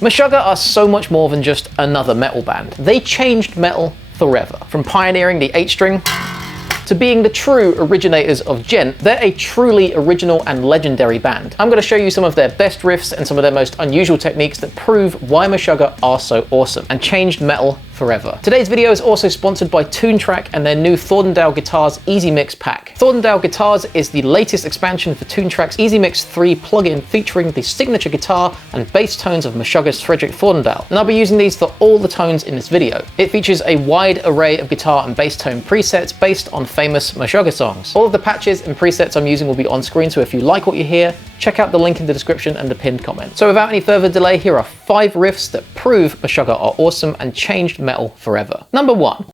Meshuggah are so much more than just another metal band. They changed metal forever. From pioneering the 8-string to being the true originators of djent, they're a truly original and legendary band. I'm going to show you some of their best riffs and some of their most unusual techniques that prove why Meshuggah are so awesome and changed metal forever. Today's video is also sponsored by Toontrack and their new Thordendale Guitars Easy Mix pack. Thordendale Guitars is the latest expansion for Toontrack's Easy Mix 3 plugin featuring the signature guitar and bass tones of Meshuggah's Frederick Thordendale, and I'll be using these for all the tones in this video. It features a wide array of guitar and bass tone presets based on famous Meshuggah songs. All of the patches and presets I'm using will be on screen, so if you like what you hear, check out the link in the description and the pinned comment. So without any further delay, here are 5 riffs that prove Meshuggah are awesome and changed metal forever. Number 1.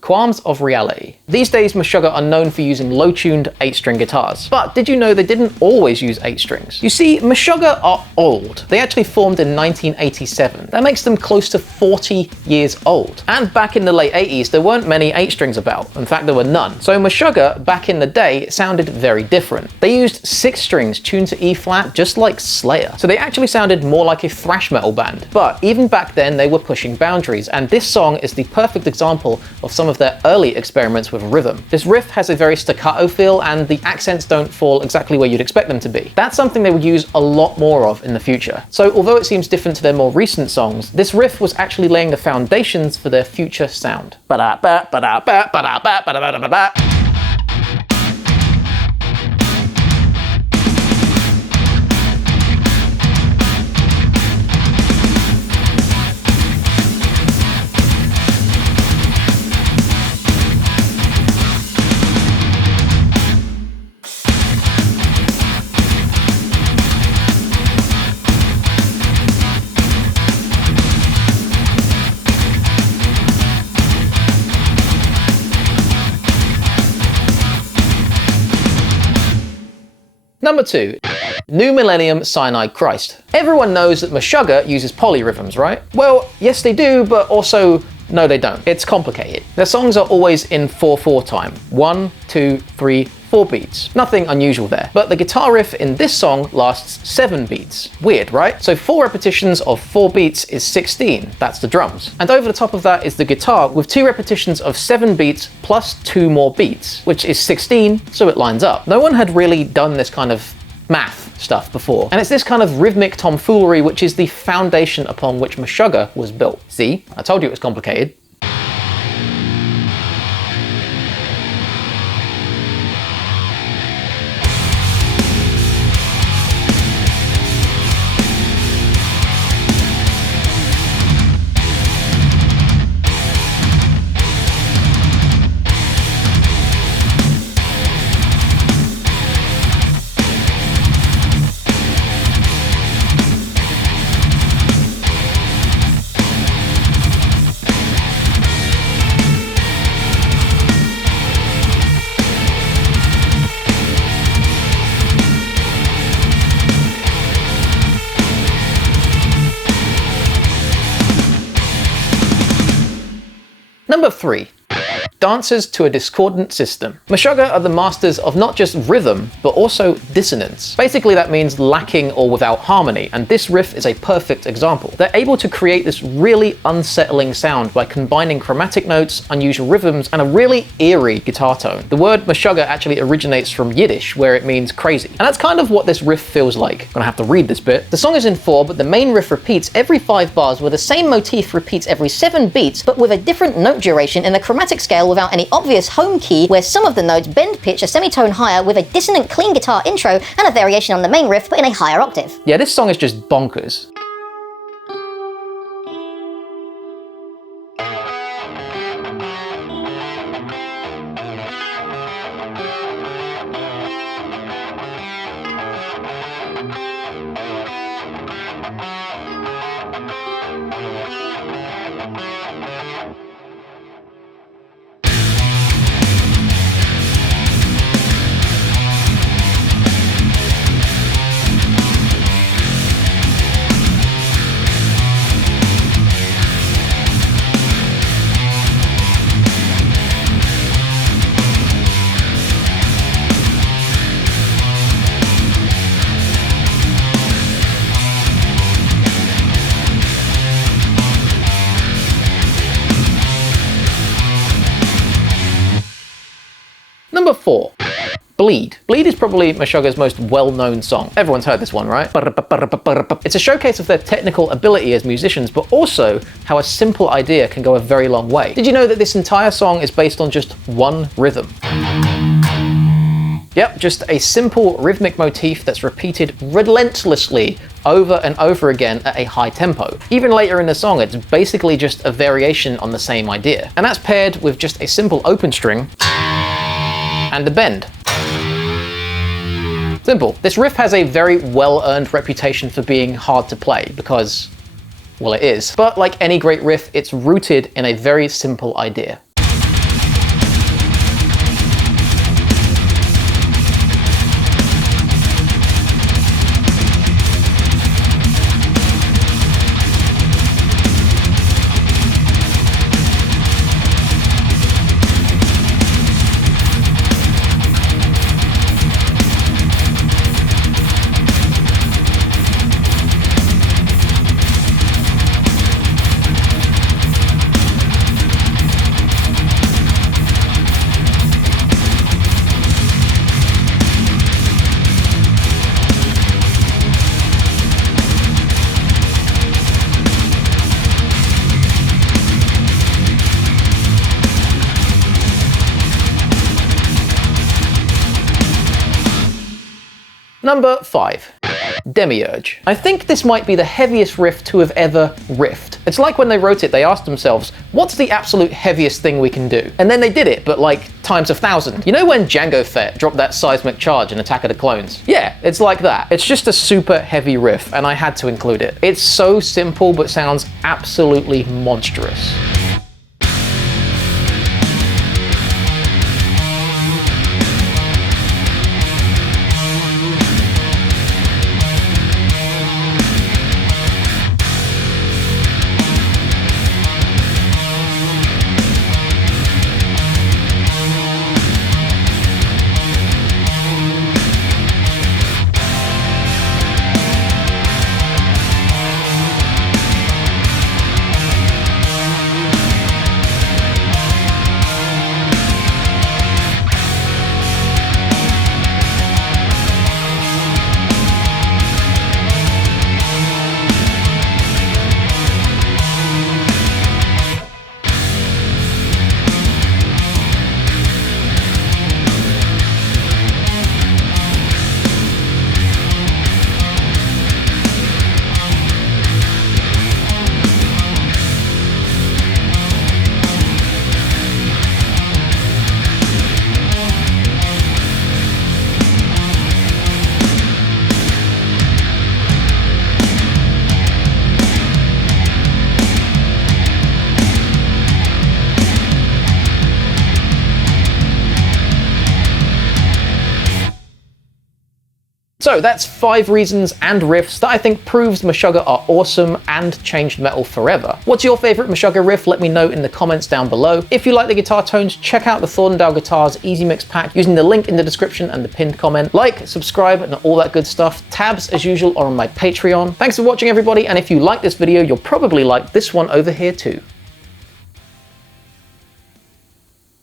Qualms of Reality. These days, Meshuggah are known for using low-tuned 8-string guitars. But did you know they didn't always use 8 strings? You see, Meshuggah are old. They actually formed in 1987. That makes them close to 40 years old. And back in the late 80s, there weren't many 8 strings about. In fact, there were none. So Meshuggah, back in the day, sounded very different. They used 6 strings tuned to E-flat, just like Slayer. So they actually sounded more like a thrash metal band. But even back then, they were pushing boundaries, and this song is the perfect example of some of their early experiments with rhythm. This riff has a very staccato feel, and the accents don't fall exactly where you'd expect them to be. That's something they would use a lot more of in the future. So although it seems different to their more recent songs, this riff was actually laying the foundations for their future sound. Number 2. New Millennium Cyanide Christ. Everyone knows that Meshuggah uses polyrhythms, right? Well, yes they do, but also no they don't. It's complicated. Their songs are always in 4/4 time. 1, 2, 3, 4 beats. Nothing unusual there. But the guitar riff in this song lasts 7 beats. Weird, right? So 4 repetitions of 4 beats is 16. That's the drums. And over the top of that is the guitar with 2 repetitions of 7 beats plus 2 more beats, which is 16, so it lines up. No one had really done this kind of math stuff before. And it's this kind of rhythmic tomfoolery which is the foundation upon which Meshuggah was built. See? I told you it was complicated. Number 3. Dancers to a discordant system. Meshuggah are the masters of not just rhythm, but also dissonance. Basically that means lacking or without harmony, and this riff is a perfect example. They're able to create this really unsettling sound by combining chromatic notes, unusual rhythms, and a really eerie guitar tone. The word Meshuggah actually originates from Yiddish, where it means crazy. And that's kind of what this riff feels like. I'm gonna have to read this bit. The song is in 4, but the main riff repeats every 5 bars, where the same motif repeats every 7 beats, but with a different note duration in the chromatic scale without any obvious home key, where some of the notes bend pitch a semitone higher with a dissonant clean guitar intro and a variation on the main riff but in a higher octave. Yeah, this song is just bonkers. 4. Bleed. Bleed is probably Meshuggah's most well-known song. Everyone's heard this one, right? It's a showcase of their technical ability as musicians, but also how a simple idea can go a very long way. Did you know that this entire song is based on just one rhythm? Yep, just a simple rhythmic motif that's repeated relentlessly over and over again at a high tempo. Even later in the song, it's basically just a variation on the same idea. And that's paired with just a simple open string and a bend. Simple. This riff has a very well-earned reputation for being hard to play because, well, it is. But like any great riff, it's rooted in a very simple idea. Number 5. Demiurge. I think this might be the heaviest riff to have ever riffed. It's like when they wrote it, they asked themselves, what's the absolute heaviest thing we can do? And then they did it, but like times 1,000. You know when Jango Fett dropped that seismic charge in Attack of the Clones? Yeah, it's like that. It's just a super heavy riff, and I had to include it. It's so simple, but sounds absolutely monstrous. So that's 5 reasons and riffs that I think proves Meshuggah are awesome and changed metal forever. What's your favorite Meshuggah riff? Let me know in the comments down below. If you like the guitar tones, check out the Thorndale Guitars Easy Mix pack using the link in the description and the pinned comment. Like, subscribe, and all that good stuff. Tabs, as usual, are on my Patreon. Thanks for watching, everybody, and if you like this video, you'll probably like this one over here too.